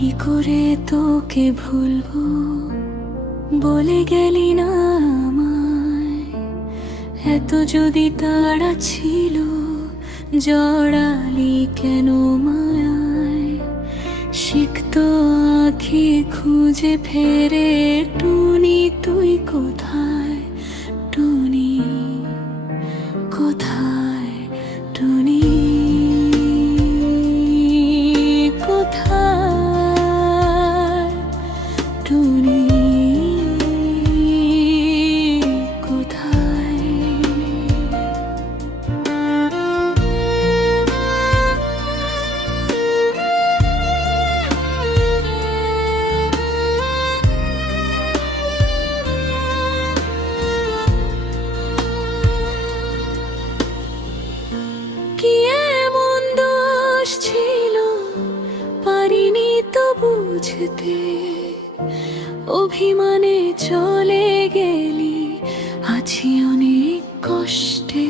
কি করে তোকে ভুলবো? বলে গেলি না আমায়। এত যদি তাড়া ছিল, জড়ালি কেন মায়ায়? শিখতো আখি খুঁজে ফেরে টুনি বুঝতে অভিমানে চলে গেলি। আছি অনেক কষ্টে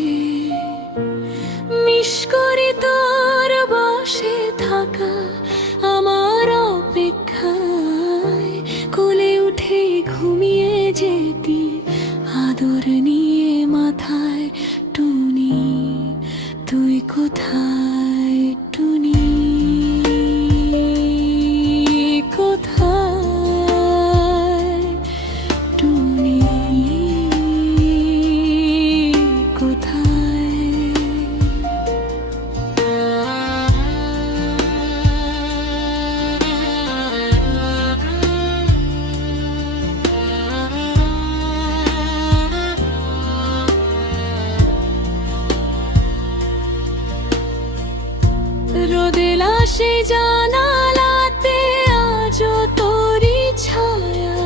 সে জানালাতে আজও তোরি ছায়া।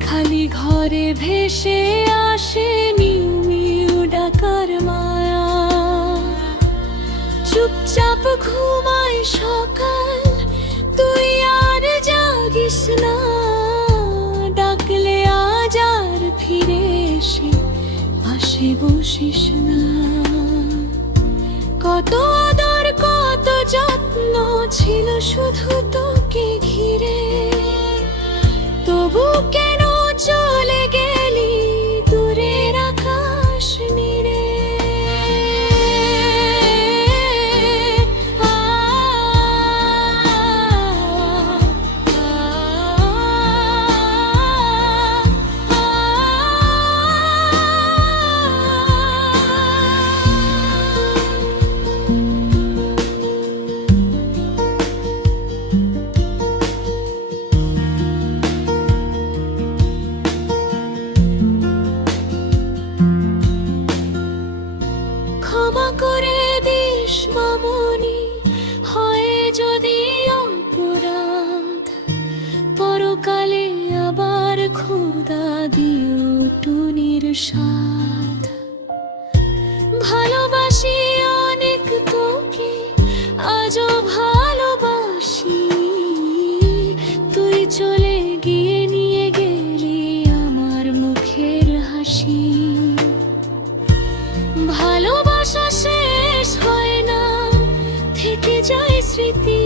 খালি ঘরে ভেসে আসে মিউ মিউ ডাকার মায়া। চুপচাপ ঘুমাই সকাল, তুই আর জাগিস না। ডাকলে আজ আর ফিরে এসে পাশে বসিস না। কত শুধু তোকে ঘিরে তবু কেন টুনির ভালোবাসি অনেক তোকে, আজও ভালোবাসি। তুই চলে গিয়ে নিয়ে গেলি আমার মুখের হাসি। ভালোবাসা শেষ হয় না, থেকে যায় স্মৃতি